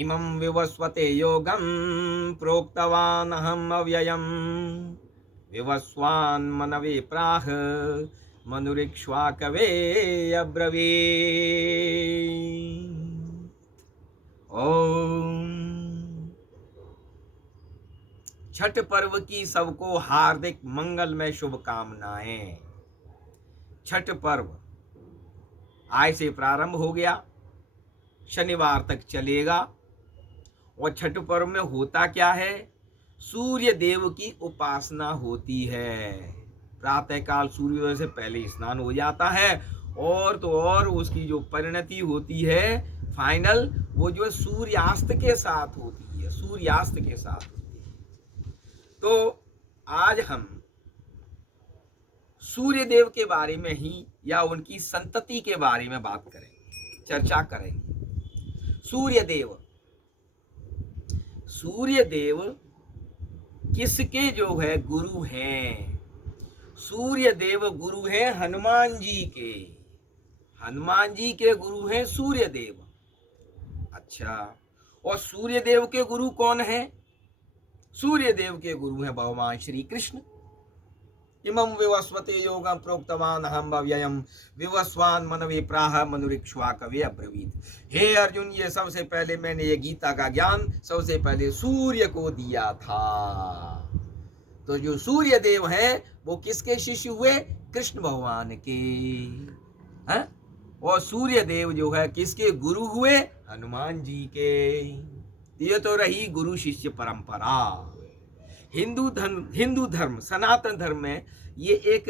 इमं विवस्वते योगं प्रोक्तवान् अहम् अव्ययम् विवस्वान् मनवे प्राह मनुरिक्ष्वाकवे अब्रवीत्। ओम। छठ पर्व की सबको हार्दिक मंगलमय शुभकामनाएं। छठ पर्व आज से प्रारंभ हो गया, शनिवार तक चलेगा। और छठ पर्व में होता क्या है, सूर्य देव की उपासना होती है। प्रातःकाल सूर्योदय से पहले स्नान हो जाता है, और तो और उसकी जो परिणति होती है फाइनल, वो जो सूर्यास्त के साथ होती है, सूर्यास्त के साथ होती है। तो आज हम सूर्य देव के बारे में ही या उनकी संतति के बारे में बात करेंगे, चर्चा करेंगे। सूर्य देव, सूर्य देव किसके जो है गुरु हैं? सूर्य देव गुरु हैं हनुमान जी के। हनुमान जी के गुरु हैं सूर्य देव। अच्छा, और सूर्य देव के गुरु कौन है? सूर्य देव के गुरु हैं भगवान श्री कृष्ण। इमं विवस्वते योगं प्रोक्तवान् अहम् अव्ययम् विवस्वान् मनवे प्राह मनुरिक्ष्वाकवे अब्रवीत्। हे अर्जुन, ये सबसे पहले मैंने ये गीता का ज्ञान सबसे पहले सूर्य को दिया था। तो जो सूर्य देव हैं वो किसके शिष्य हुए? कृष्ण भगवान के। हैं? और सूर्य देव जो है किसके गुरु हुए? हनुमान जी के। ये तो रही गुरु शिष्य परंपरा। हिंदू धर्म, सनातन धर्म में ये एक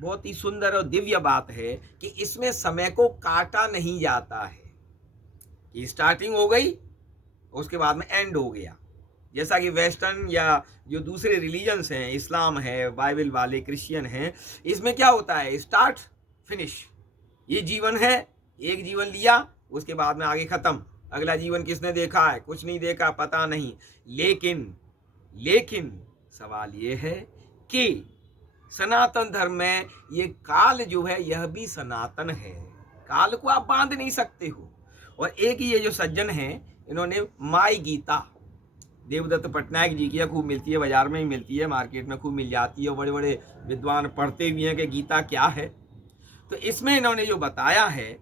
बहुत ही सुंदर और दिव्य बात है कि इसमें समय को काटा नहीं जाता है कि स्टार्टिंग हो गई उसके बाद में एंड हो गया। जैसा कि वेस्टर्न या जो दूसरे रिलीजन्स हैं, इस्लाम है, बाइबल वाले क्रिश्चियन हैं, इसमें क्या होता है, स्टार्ट फिनिश। ये जीवन है, एक जीवन लिया, उसके बाद में आगे खत्म। अगला जीवन किसने देखा है? कुछ नहीं देखा, पता नहीं। लेकिन सवाल ये है कि सनातन धर्म में ये काल जो है यह भी सनातन है। काल को आप बांध नहीं सकते हो। और एक ये जो सज्जन हैं, इन्होंने माई गीता, देवदत्त पटनायक जी की, खूब मिलती है, बाजार में ही मिलती है, मार्केट में खूब मिल जाती है, और बड़े बड़े विद्वान पढ़ते भी हैं कि गीता क्या है। तो इसमें इन्होंने जो बताया है,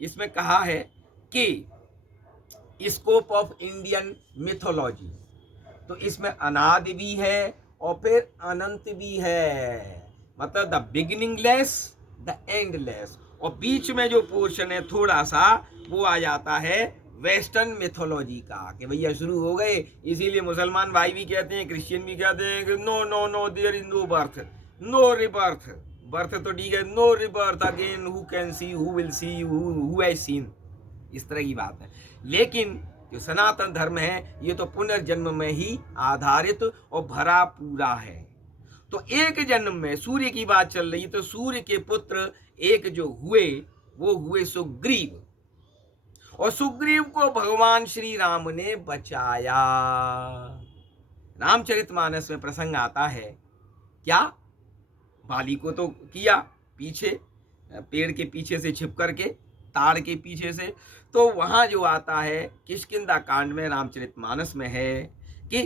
इसमें कहा है कि स्कोप ऑफ इंडियन मिथोलॉजी, तो इसमें अनादि भी है और फिर अनंत भी है। मतलब द बिगिनिंगलेस, द एंडलेस, और बीच में जो पोर्शन है थोड़ा सा वो आ जाता है वेस्टर्न मिथोलॉजी का, कि भैया शुरू हो गए। इसीलिए मुसलमान भाई भी कहते हैं, क्रिश्चियन भी कहते हैं कि no no no, there is no birth, no rebirth. Birth तो ठीक है, no rebirth again, who can see, who will see, who has seen, इस तरह की बात है। लेकिन जो सनातन धर्म है ये तो पुनर्जन्म में ही आधारित और भरा पूरा है। तो एक जन्म में सूर्य की बात चल रही, तो सूर्य के पुत्र एक जो हुए वो हुए सुग्रीव, और सुग्रीव को भगवान श्री राम ने बचाया। रामचरितमानस में प्रसंग आता है, क्या बाली को तो किया पीछे, पेड़ के पीछे से छिप करके, ताड़ के पीछे से। तो वहां जो आता है किष्किंधा कांड में, रामचरितमानस में है कि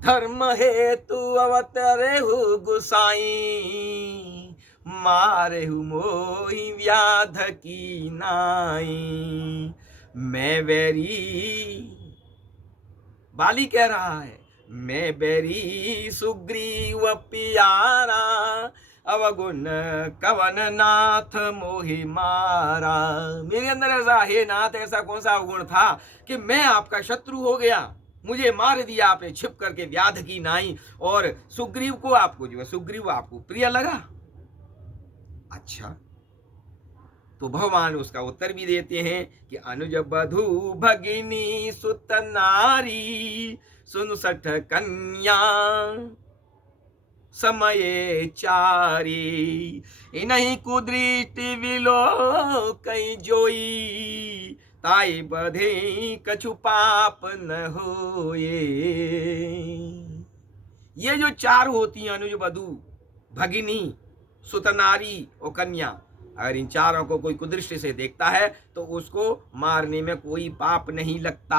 धर्म हेतु अवतरे हु गुसाई, मारे हु मोहि व्याध की नाई। मैं बैरी, बाली कह रहा है, मैं बैरी सुग्रीव प्यारा, अवगुण कवन नाथ मोहि मारा। मेरे अंदर ऐसा, हे नाथ, ऐसा कौन सा अवगुण था कि मैं आपका शत्रु हो गया, मुझे मार दिया आपने छिप करके व्याध की नाई, और सुग्रीव को आपको जो है, सुग्रीव आपको प्रिय लगा। अच्छा, तो भगवान उसका उत्तर भी देते हैं कि अनुज बधु भगिनी सुत नारी, सुन सठ कन्या समय चारी, इन्हीं कुदृष्टि विलो कई जोई, ताई बधे कछु पाप न होए। ये जो चार होती हैं, अनुज बधु, भगिनी, सुतनारी और कन्या, अगर इन चारों को कोई कुदृष्टि से देखता है तो उसको मारने में कोई पाप नहीं लगता।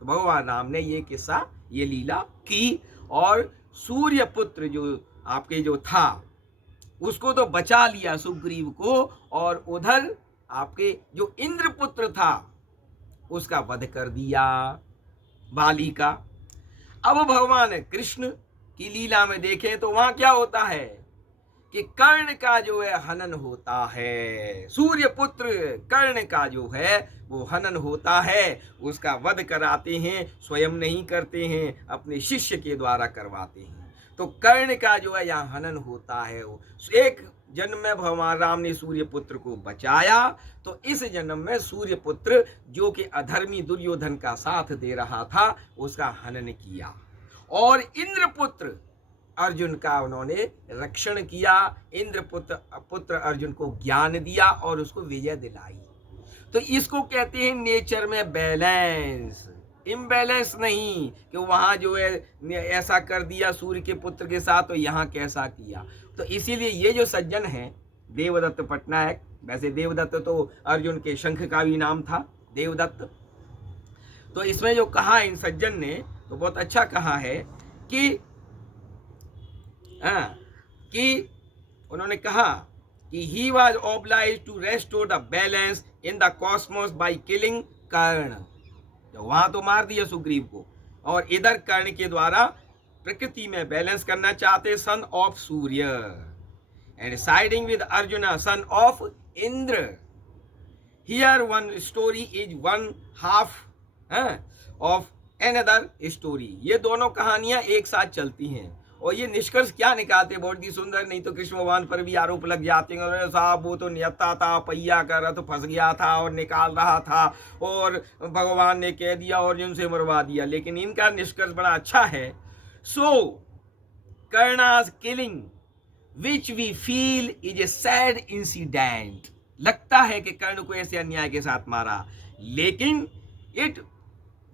तो भगवान राम ने ये किस्सा, ये लीला की और सूर्य पुत्र जो आपके जो था उसको तो बचा लिया सुग्रीव को, और उधर आपके जो इंद्रपुत्र था उसका वध कर दिया, बाली का। अब भगवान कृष्ण की लीला में देखें तो वहां क्या होता है कि कर्ण का जो है हनन होता है, सूर्य पुत्र कर्ण का जो है वो हनन होता है, उसका वध कराते हैं, स्वयं नहीं करते हैं, अपने शिष्य के द्वारा करवाते हैं। तो कर्ण का जो है यहाँ हनन होता है। एक जन्म में भगवान राम ने सूर्य पुत्र को बचाया, तो इस जन्म में सूर्य पुत्र जो कि अधर्मी दुर्योधन का साथ दे रहा था उसका हनन किया, और इंद्रपुत्र अर्जुन का उन्होंने रक्षण किया। पुत्र अर्जुन को ज्ञान दिया और उसको विजय दिलाई। तो इसको कहते हैं नेचर में बैलेंस, इम्बैलेंस नहीं कि वहां जो है ऐसा कर दिया सूर्य के पुत्र के साथ तो यहाँ कैसा किया। तो इसीलिए ये जो सज्जन हैं देवदत्त पटनायक, वैसे देवदत्त तो अर्जुन के शंख का भी नाम था देवदत्त, तो इसमें जो कहा इन सज्जन ने तो बहुत अच्छा कहा है कि उन्होंने कहा कि he was obliged to restore the balance in the cosmos by killing कर्ण। तो वहां तो मार दिया सुग्रीव को, और इधर कर्ण के द्वारा प्रकृति में बैलेंस करना चाहते son of Surya, and siding with arjuna son of Indra. Here one story is one half of another story. ये दोनों कहानियां एक साथ चलती हैं, और ये निष्कर्ष क्या निकालते बहुत ही सुंदर, नहीं तो कृष्ण भगवान पर भी आरोप लग जाते हैं, अरे साहब वो तो नियत्ता था, पहिया का रथ फंस गया था और निकाल रहा था और भगवान ने कह दिया अर्जुन से मरवा दिया। लेकिन इनका निष्कर्ष बड़ा अच्छा है। So Karna's killing which we feel is a sad incident. लगता है कि कर्ण को ऐसे अन्याय के साथ मारा, लेकिन it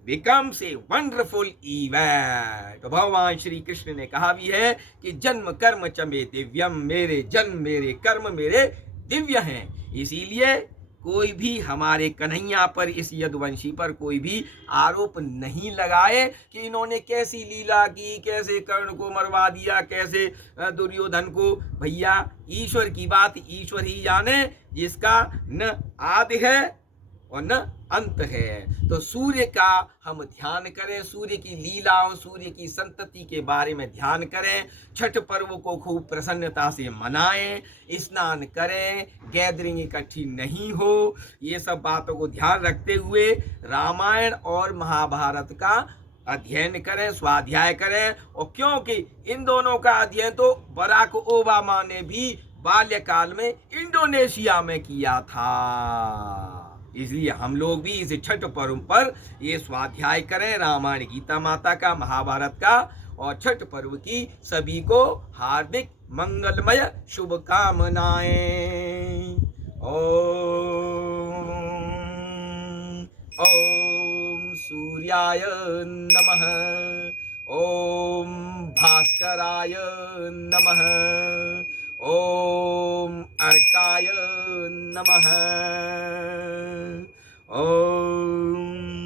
becomes a wonderful event। तो भगवान श्री कृष्ण ने कहा भी है कि जन्म कर्म च मे दिव्यम, मेरे जन्म मेरे कर्म मेरे दिव्य हैं। इसीलिए कोई भी हमारे कन्हैया पर, इस यदुवंशी पर कोई भी आरोप नहीं लगाए कि इन्होंने कैसी लीला की, कैसे कर्ण को मरवा दिया, कैसे दुर्योधन को। भैया ईश्वर की बात ईश्वर ही जाने, जिसका न आदि है और न अंत है। तो सूर्य का हम ध्यान करें, सूर्य की लीलाओं, सूर्य की संतति के बारे में ध्यान करें, छठ पर्व को खूब प्रसन्नता से मनाएं, स्नान करें, गैदरिंग इकट्ठी नहीं हो। ये सब बातों को ध्यान रखते हुए रामायण और महाभारत का अध्ययन करें, स्वाध्याय करें। और क्योंकि इन दोनों का अध्ययन तो बराक ओबामा ने भी बाल्यकाल में इंडोनेशिया में किया था, इसलिए हम लोग भी इस छठ पर्व पर ये स्वाध्याय करें, रामायण गीता माता का, महाभारत का, और छठ पर्व की सभी को हार्दिक मंगलमय शुभकामनाएं। ओम सूर्याय नमः, ओम भास्कराय नमः, ओम अर्काय नमः, ओम